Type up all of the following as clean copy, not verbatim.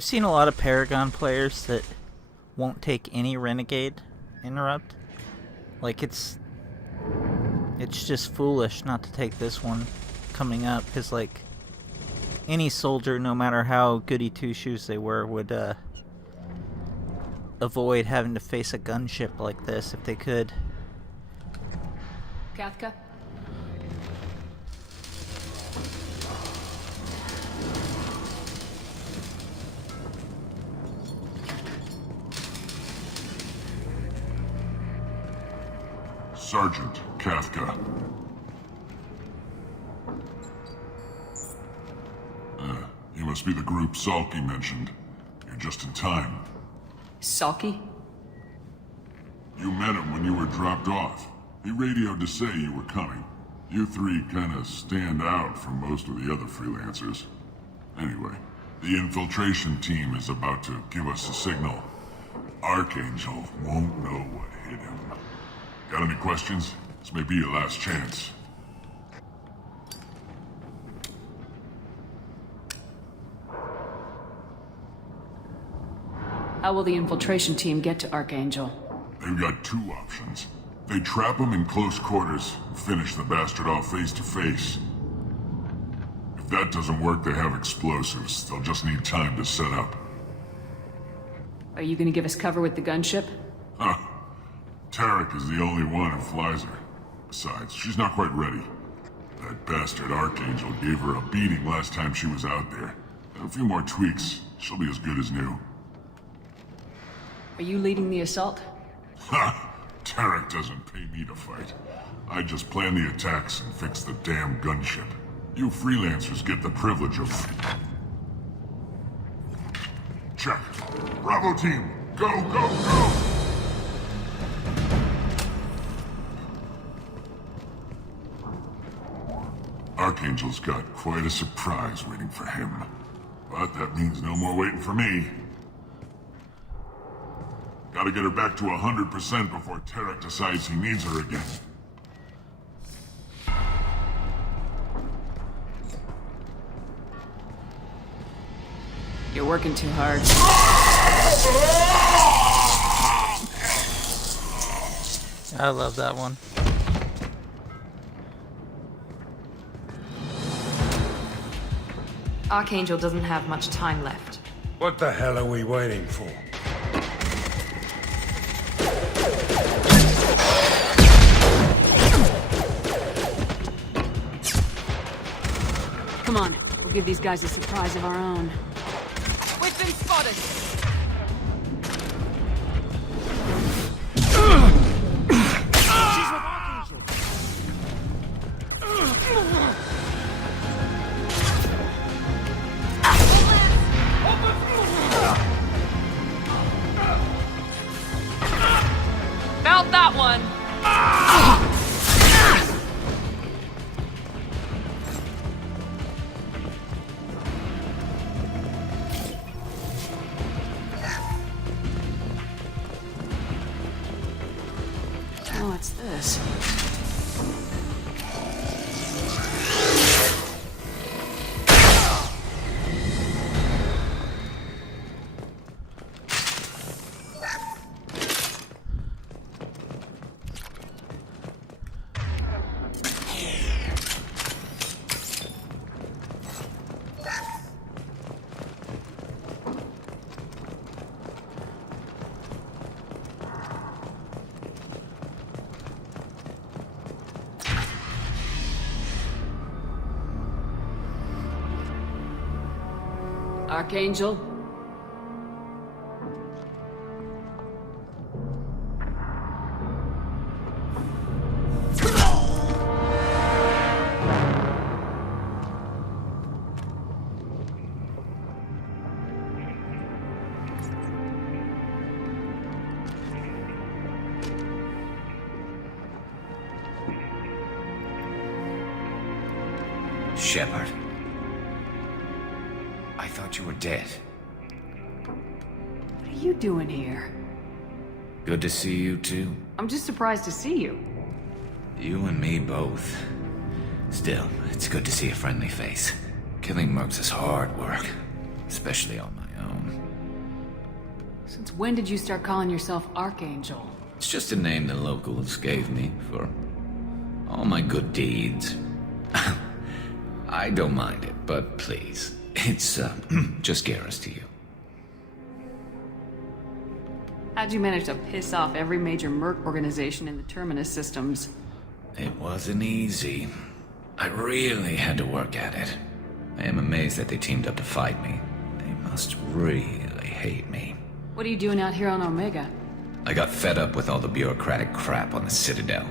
I've seen a lot of Paragon players that won't take any Renegade interrupt. Like, it's just foolish not to take this one coming up, because, like, any soldier, no matter how goody two-shoes they were, would avoid having to face a gunship like this if they could. Kathka? Sergeant Kathka. You must be the group Salky mentioned. You're just in time. Salky? You met him when you were dropped off. He radioed to say you were coming. You three kinda stand out from most of the other freelancers. Anyway, the infiltration team is about to give us a signal. Archangel won't know what hit him. Got any questions? This may be your last chance. How will the infiltration team get to Archangel? They've got two options. They trap him in close quarters and finish the bastard off face to face. If that doesn't work, they have explosives. They'll just need time to set up. Are you gonna give us cover with the gunship? Huh. Tarek is the only one who flies her. Besides, she's not quite ready. That bastard Archangel gave her a beating last time she was out there. A few more tweaks, she'll be as good as new. Are you leading the assault? Ha! Tarek doesn't pay me to fight. I just plan the attacks and fix the damn gunship. You freelancers get the privilege of fighting. Check. Bravo team, go, go, go! Archangel's got quite a surprise waiting for him. But that means no more waiting for me. Gotta get her back to 100% before Tarek decides he needs her again. You're working too hard. I love that one. Archangel doesn't have much time left. What the hell are we waiting for? Come on, we'll give these guys a surprise of our own. We've been spotted! Felt that one! What's this? Archangel? Shepard. I thought you were dead. What are you doing here? Good to see you too. I'm just surprised to see you. You and me both. Still, it's good to see a friendly face. Killing mercs is hard work, especially on my own. Since when did you start calling yourself Archangel? It's just a name the locals gave me for all my good deeds. I don't mind it, but please, it's just Garrus to you. How'd you manage to piss off every major merc organization in the Terminus systems? It wasn't easy. I really had to work at it. I am amazed that they teamed up to fight me. They must really hate me. What are you doing out here on Omega? I got fed up with all the bureaucratic crap on the Citadel.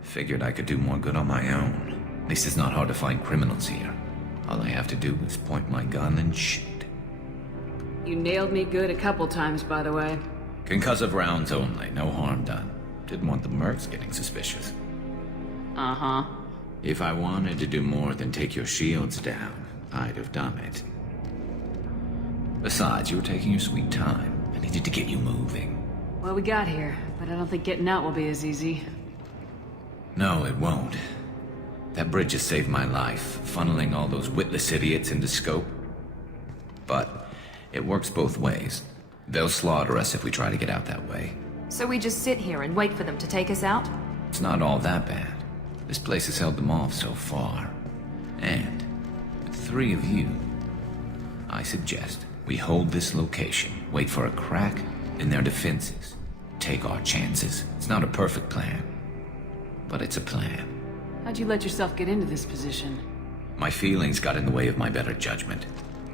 Figured I could do more good on my own. At least it's not hard to find criminals here. All I have to do is point my gun and shoot. You nailed me good a couple times, by the way. Concussive rounds only, no harm done. Didn't want the mercs getting suspicious. Uh-huh. If I wanted to do more than take your shields down, I'd have done it. Besides, you were taking your sweet time. I needed to get you moving. Well, we got here, but I don't think getting out will be as easy. No, it won't. That bridge has saved my life, funneling all those witless idiots into scope. But it works both ways. They'll slaughter us if we try to get out that way. So we just sit here and wait for them to take us out? It's not all that bad. This place has held them off so far. And with 3 of you, I suggest we hold this location, wait for a crack in their defenses, take our chances. It's not a perfect plan, but it's a plan. How'd you let yourself get into this position? My feelings got in the way of my better judgment.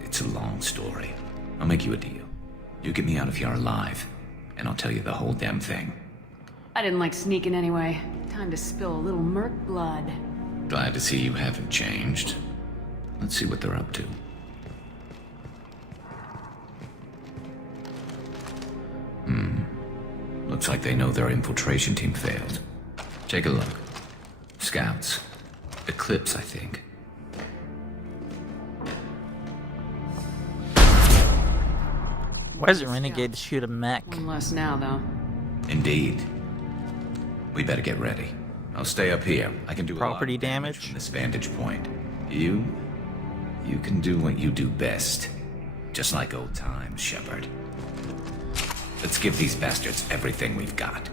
It's a long story. I'll make you a deal. You get me out of here alive, and I'll tell you the whole damn thing. I didn't like sneaking anyway. Time to spill a little merc blood. Glad to see you haven't changed. Let's see what they're up to. Looks like they know their infiltration team failed. Take a look. Scouts. Eclipse, I think. Why does a renegade shoot a mech? One less now, though. Indeed. We better get ready. I'll stay up here. I can do Property a lot of damage damage? from this vantage point. You can do what you do best. Just like old times, Shepard. Let's give these bastards everything we've got.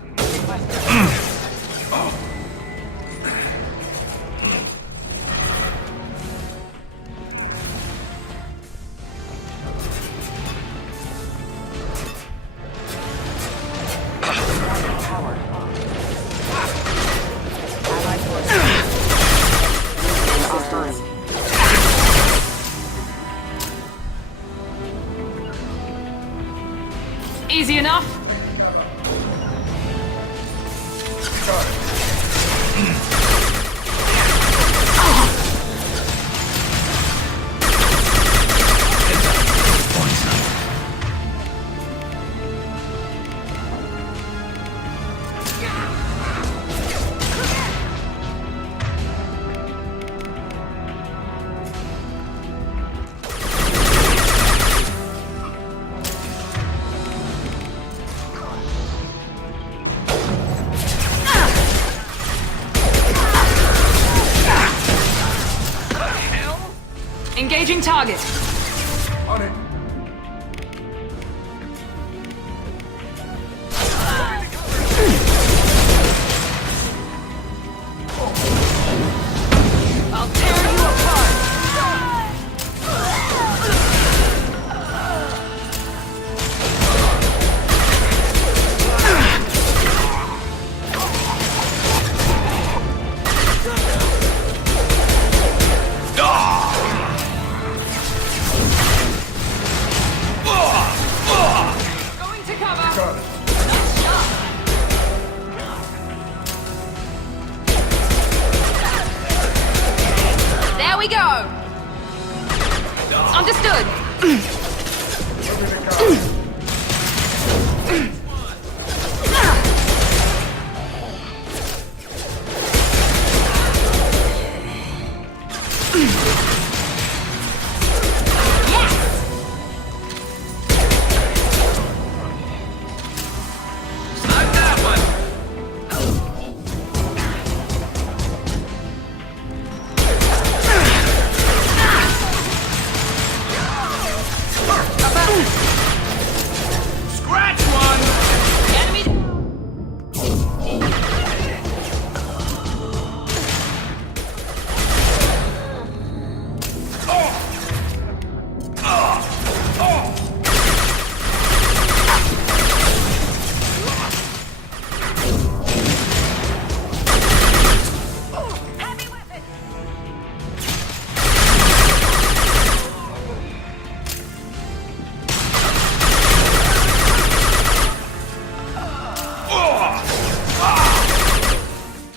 Easy enough? Engaging target. On it. I'll tear you apart.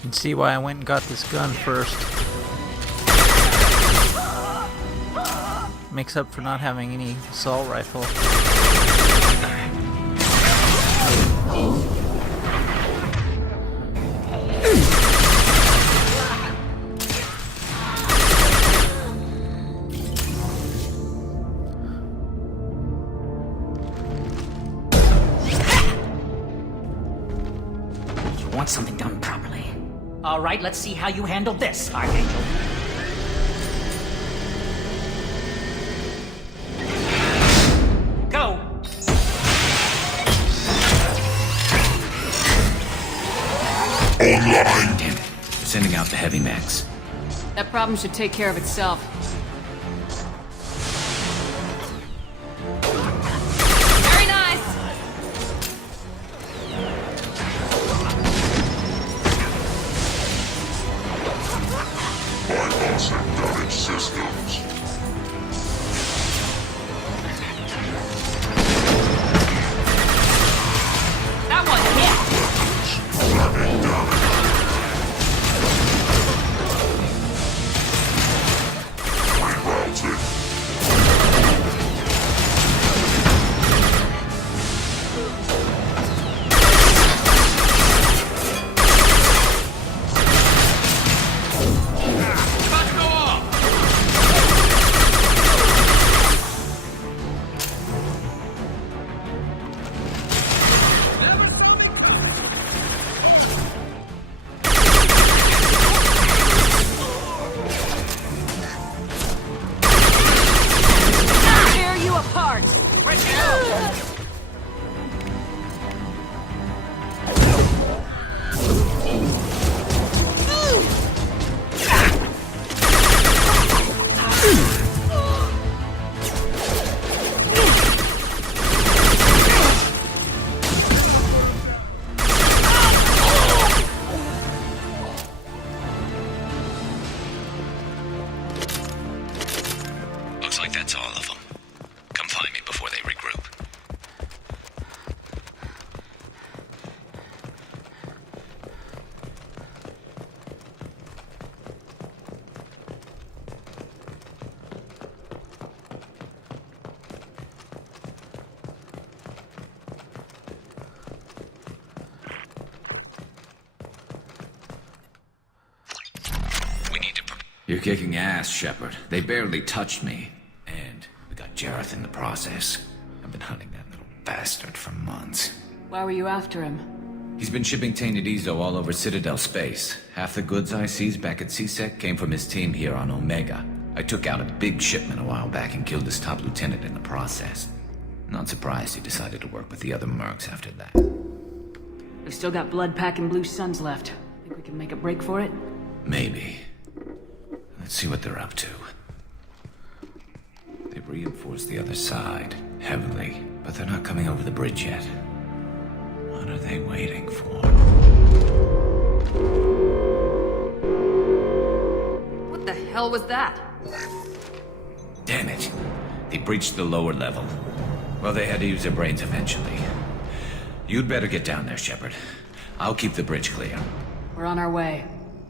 can see why I went and got this gun first. Makes up for not having any assault rifle. You want something done properly. All right, let's see how you handle this, Archangel. Go! Damn it. Sending out the heavy mechs. That problem should take care of itself. Very nice! Bypass and damage systems. That one hit! Rapid damage. Rerouted. Tear you apart! Looks like that's all of them. Come find me before they regroup. We need to... You're kicking ass, Shepard. They barely touched me. And we got Jareth in the process. I've been hunting that little bastard for months. Why were you after him? He's been shipping tainted Ezo all over Citadel space. Half the goods I seized back at CSEC came from his team here on Omega. I took out a big shipment a while back and killed his top lieutenant in the process. Not surprised he decided to work with the other mercs after that. We've still got blood packing Blue Suns left. Think we can make a break for it? Maybe. Let's see what they're up to. They've reinforced the other side, heavily, but they're not coming over the bridge yet. What are they waiting for? What the hell was that? Damn it. They breached the lower level. Well, they had to use their brains eventually. You'd better get down there, Shepard. I'll keep the bridge clear. We're on our way.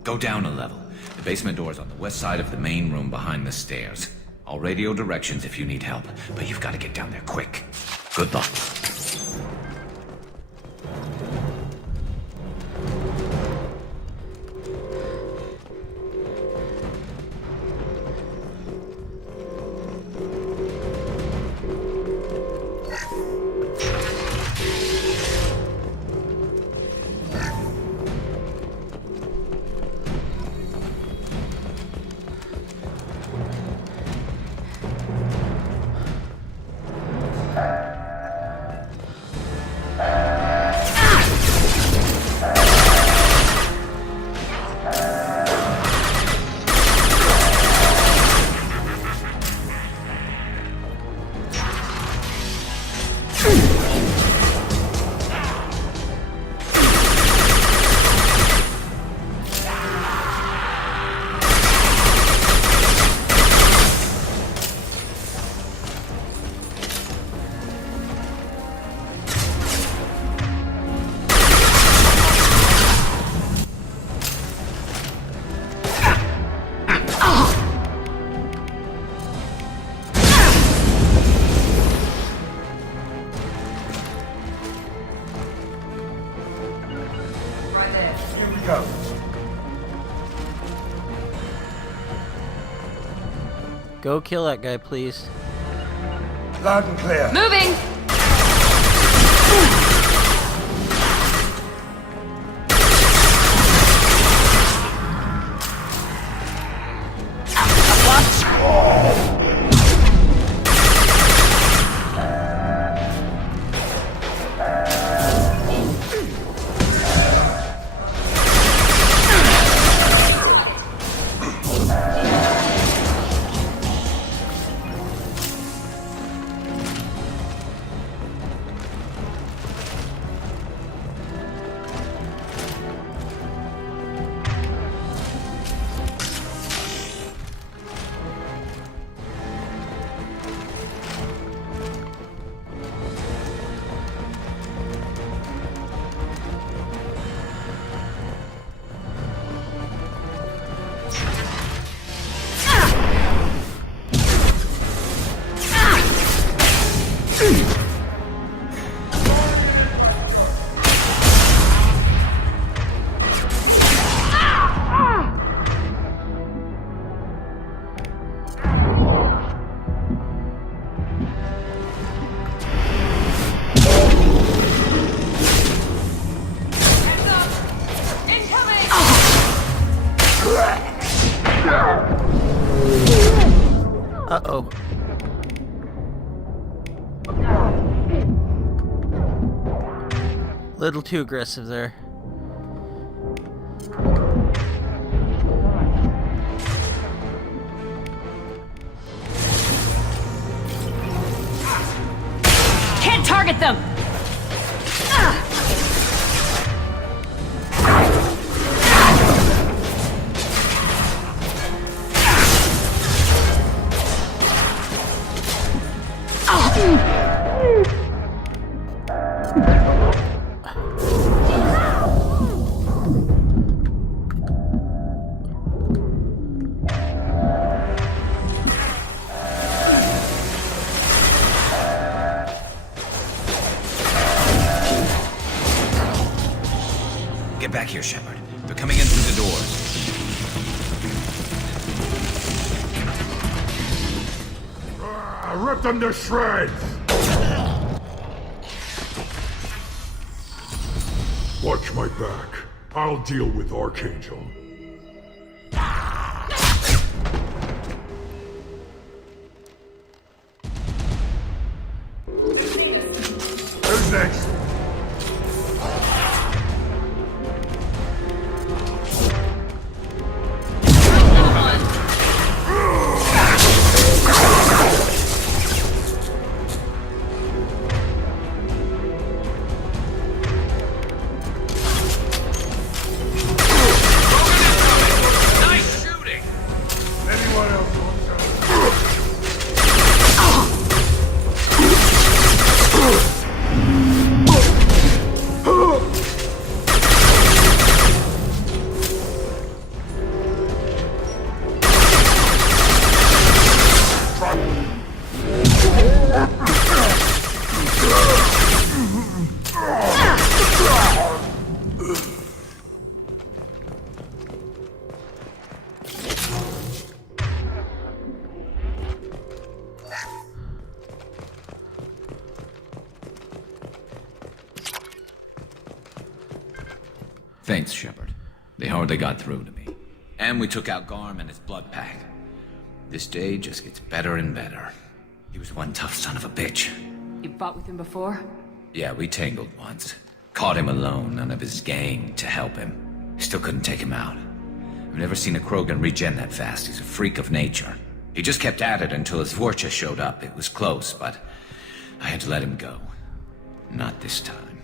Go down a level. The basement door's on the west side of the main room behind the stairs. I'll radio directions if you need help, but you've got to get down there quick. Good luck. Here we go. Go kill that guy, please. Loud and clear. Moving! Uh-oh. Little too aggressive there. Can't target them! Get back here, Shepard. They're coming in through the doors. Rip them to shreds! Watch my back. I'll deal with Archangel. Who's next? Anyone else wants Thanks, Shepard. They hardly got through to me. And we took out Garm and his blood pack. This day just gets better and better. He was one tough son of a bitch. You fought with him before? Yeah, we tangled once. Caught him alone, none of his gang to help him. Still couldn't take him out. I've never seen a Krogan regen that fast. He's a freak of nature. He just kept at it until his Vorcha showed up. It was close, but I had to let him go. Not this time.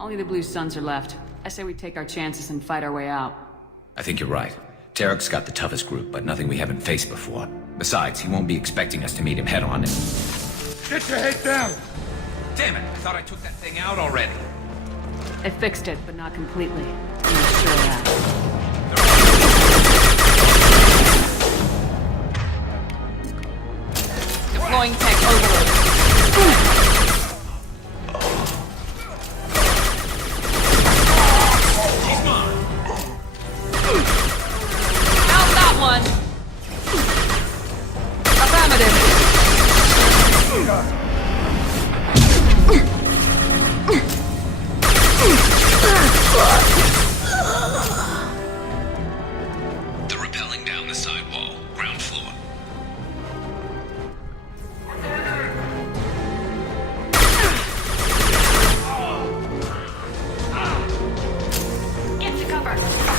Only the Blue Suns are left. I say we take our chances and fight our way out. I think you're right. Tarek's got the toughest group, but nothing we haven't faced before. Besides, he won't be expecting us to meet him head-on. Get your head down! Damn it! I thought I took that thing out already. I fixed it, but not completely. I'm not sure of that. Deploying tech overload. cover!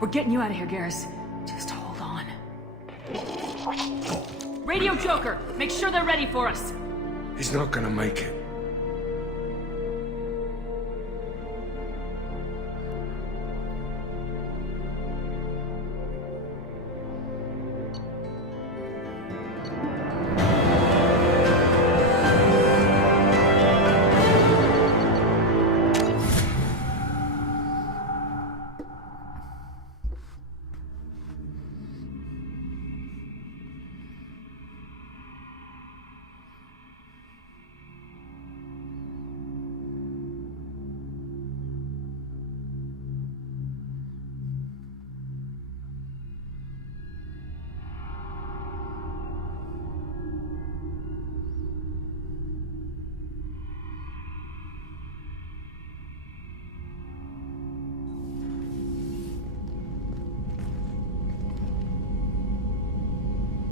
We're getting you out of here, Garrus. Just hold on. Radio Joker! Make sure they're ready for us! He's not gonna make it.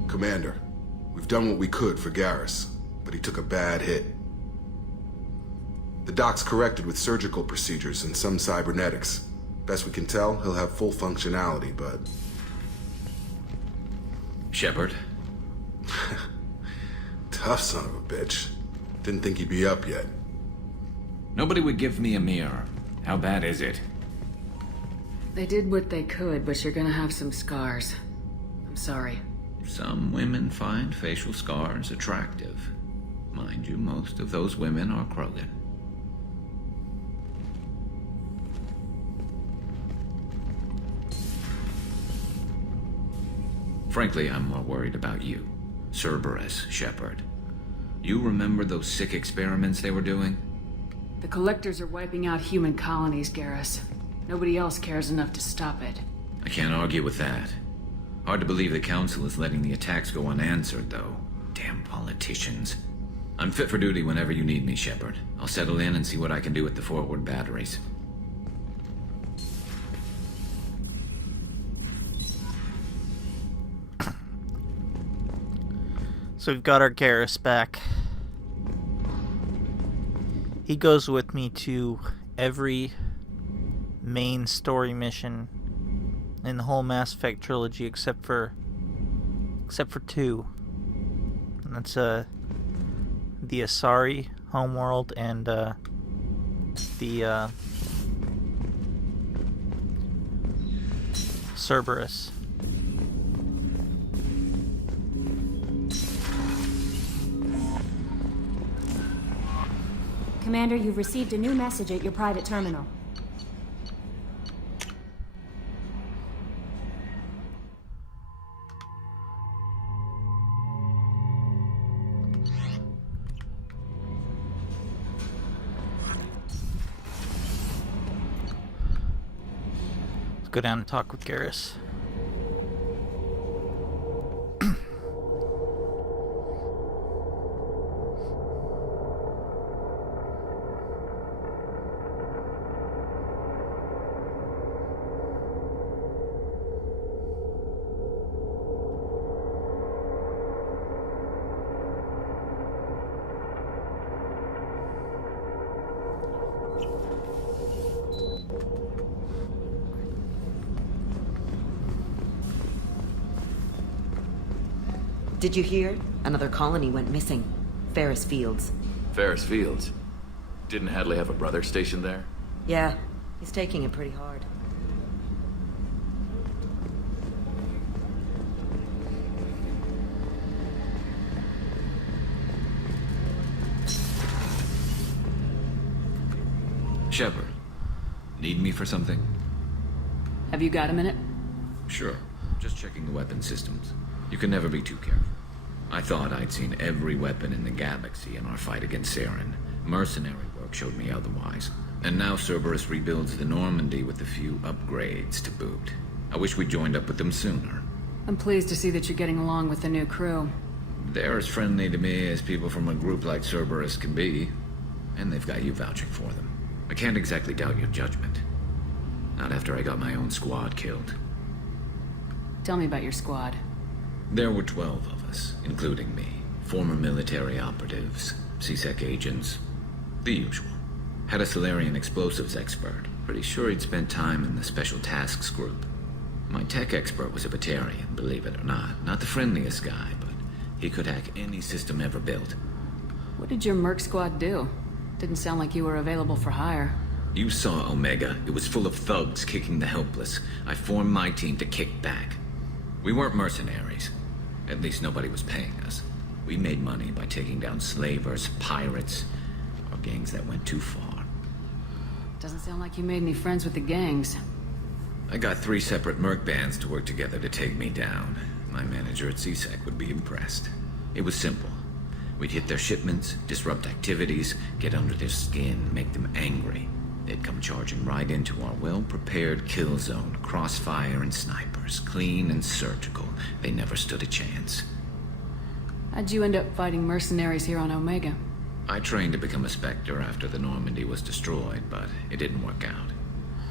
Commander, we've done what we could for Garrus, but he took a bad hit. The doc's corrected with surgical procedures and some cybernetics. Best we can tell, he'll have full functionality, but... Shepard? Tough son of a bitch. Didn't think he'd be up yet. Nobody would give me a mirror. How bad is it? They did what they could, but you're gonna have some scars. I'm sorry. Some women find facial scars attractive. Mind you, most of those women are Krogan. Frankly, I'm more worried about you. Cerberus, Shepard. You remember those sick experiments they were doing? The Collectors are wiping out human colonies, Garrus. Nobody else cares enough to stop it. I can't argue with that. Hard to believe the Council is letting the attacks go unanswered, though. Damn politicians. I'm fit for duty whenever you need me, Shepard. I'll settle in and see what I can do with the forward batteries. So we've got our Garrus back. He goes with me to every main story mission in the whole Mass Effect trilogy except for 2. And that's the Asari homeworld and the Cerberus. Commander, you've received a new message at your private terminal. Let's go down and talk with Garrus. Did you hear? Another colony went missing. Ferris Fields. Ferris Fields? Didn't Hadley have a brother stationed there? Yeah, he's taking it pretty hard. Shepard, need me for something? Have you got a minute? Sure. Just checking the weapon systems. You can never be too careful. I thought I'd seen every weapon in the galaxy in our fight against Saren. Mercenary work showed me otherwise. And now Cerberus rebuilds the Normandy with a few upgrades to boot. I wish we joined up with them sooner. I'm pleased to see that you're getting along with the new crew. They're as friendly to me as people from a group like Cerberus can be. And they've got you vouching for them. I can't exactly doubt your judgment. Not after I got my own squad killed. Tell me about your squad. There were 12 of us, including me. Former military operatives, CSEC agents, the usual. Had a Solarian explosives expert. Pretty sure he'd spent time in the Special Tasks Group. My tech expert was a Batarian, believe it or not. Not the friendliest guy, but he could hack any system ever built. What did your merc squad do? Didn't sound like you were available for hire. You saw Omega. It was full of thugs kicking the helpless. I formed my team to kick back. We weren't mercenaries. At least nobody was paying us. We made money by taking down slavers, pirates, or gangs that went too far. Doesn't sound like you made any friends with the gangs. I got 3 separate merc bands to work together to take me down. My manager at CSEC would be impressed. It was simple. We'd hit their shipments, disrupt activities, get under their skin, make them angry. They'd come charging right into our well-prepared kill zone, crossfire and snipers, clean and surgical. They never stood a chance. How'd you end up fighting mercenaries here on Omega? I trained to become a Spectre after the Normandy was destroyed, but it didn't work out.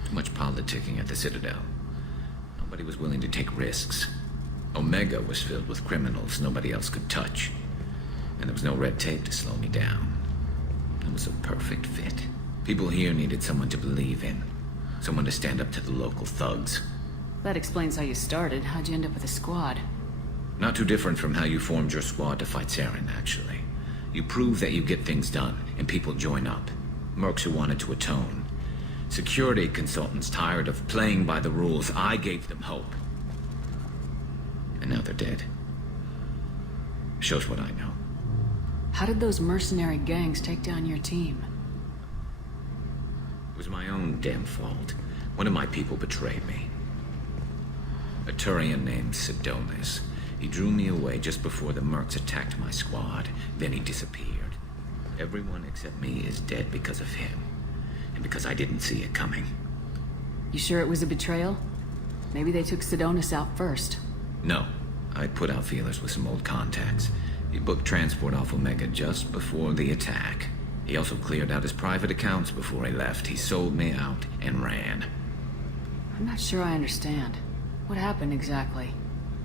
Too much politicking at the Citadel. Nobody was willing to take risks. Omega was filled with criminals nobody else could touch. And there was no red tape to slow me down. It was a perfect fit. People here needed someone to believe in. Someone to stand up to the local thugs. That explains how you started. How'd you end up with a squad? Not too different from how you formed your squad to fight Saren, actually. You prove that you get things done, and people join up. Mercs who wanted to atone. Security consultants tired of playing by the rules. I gave them hope. And now they're dead. Shows what I know. How did those mercenary gangs take down your team? It was my own damn fault. One of my people betrayed me. A Turian named Sidonis. He drew me away just before the mercs attacked my squad. Then he disappeared. Everyone except me is dead because of him. And because I didn't see it coming. You sure it was a betrayal? Maybe they took Sidonis out first. No. I put out feelers with some old contacts. He booked transport off Omega just before the attack. He also cleared out his private accounts before he left. He sold me out and ran. I'm not sure I understand. What happened exactly?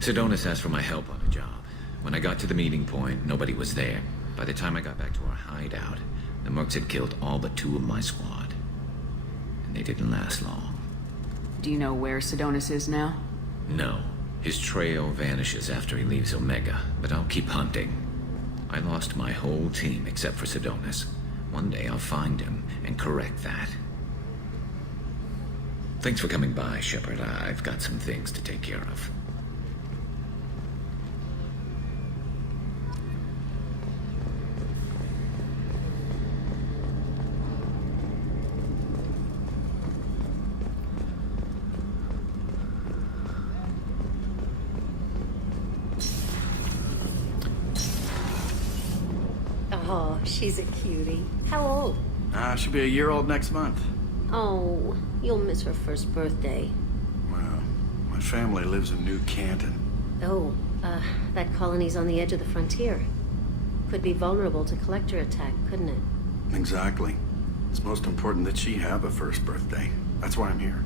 Sidonis asked for my help on a job. When I got to the meeting point, nobody was there. By the time I got back to our hideout, the mercs had killed all but 2 of my squad. And they didn't last long. Do you know where Sidonis is now? No. His trail vanishes after he leaves Omega, but I'll keep hunting. I lost my whole team except for Sidonis. One day I'll find him and correct that. Thanks for coming by, Shepard. I've got some things to take care of. She's a cutie. How old? She'll be a year old next month. Oh, you'll miss her first birthday. Well, my family lives in New Canton. Oh, that colony's on the edge of the frontier. Could be vulnerable to collector attack, couldn't it? Exactly. It's most important that she have a first birthday. That's why I'm here.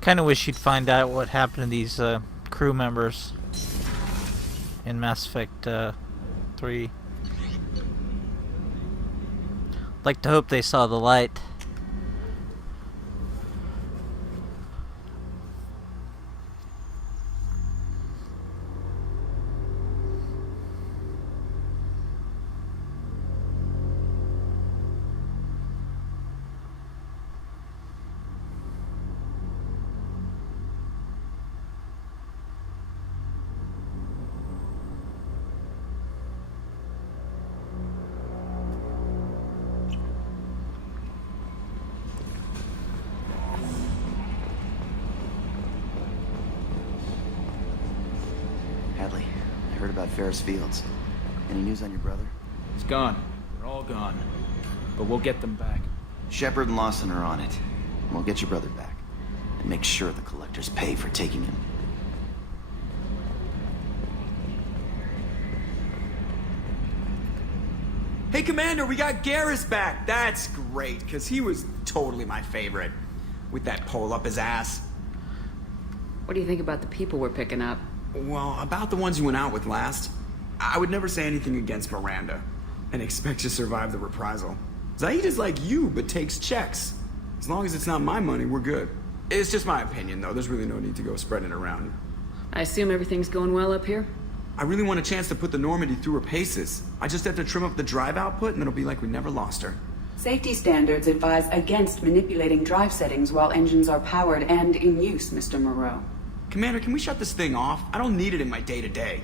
Kind of wish you'd find out what happened to these crew members in Mass Effect 3. Like to hope they saw the light. Hadley, I heard about Ferris Fields. Any news on your brother? He's gone. They're all gone. But we'll get them back. Shepard and Lawson are on it. And we'll get your brother back. And make sure the collectors pay for taking him. Hey, Commander, we got Garrus back. That's great, because he was totally my favorite. With that pole up his ass. What do you think about the people we're picking up? Well, about the ones you went out with last, I would never say anything against Miranda. And expect to survive the reprisal. Zaid is like you, but takes checks. As long as it's not my money, we're good. It's just my opinion, though. There's really no need to go spreading it around. I assume everything's going well up here? I really want a chance to put the Normandy through her paces. I just have to trim up the drive output, and it'll be like we never lost her. Safety standards advise against manipulating drive settings while engines are powered and in use, Mr. Moreau. Commander, can we shut this thing off? I don't need it in my day-to-day.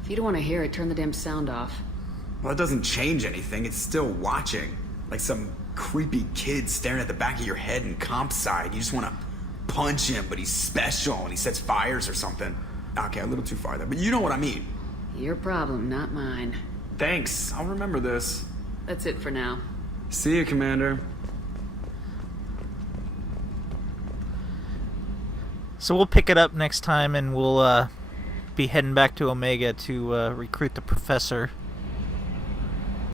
If you don't want to hear it, turn the damn sound off. Well, it doesn't change anything. It's still watching. Like some creepy kid staring at the back of your head in comp side. You just want to punch him, but he's special and he sets fires or something. Okay, a little too far there, but you know what I mean. Your problem, not mine. Thanks. I'll remember this. That's it for now. See you, Commander. So we'll pick it up next time, and we'll be heading back to Omega to recruit the professor.